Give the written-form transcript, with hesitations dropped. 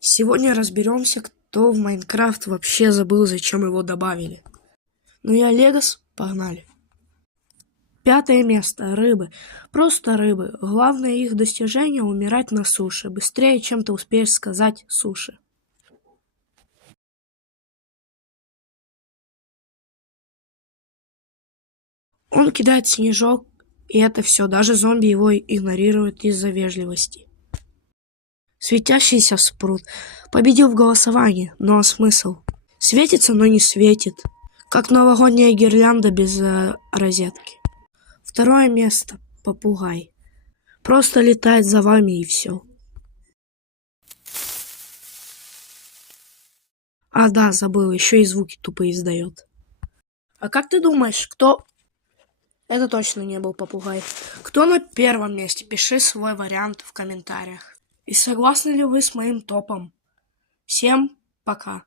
Сегодня разберемся, кто в Майнкрафт вообще забыл, зачем его добавили. Ну и Олегос, погнали. 5 место. Рыбы. Просто рыбы. Главное их достижение — умирать на суше. Быстрее, чем ты успеешь сказать суши. Он кидает снежок, и это все. Даже зомби его игнорируют из-за вежливости. Светящийся спрут. Победил в голосовании, но смысл? Светится, но не светит. Как новогодняя гирлянда без розетки. 2 место. Попугай. Просто летает за вами и все. А да, забыл, еще и звуки тупо издает. А как ты думаешь, кто... Это точно не был попугай. Кто на 1 месте? Пиши свой вариант в комментариях. И согласны ли вы с моим топом? Всем пока.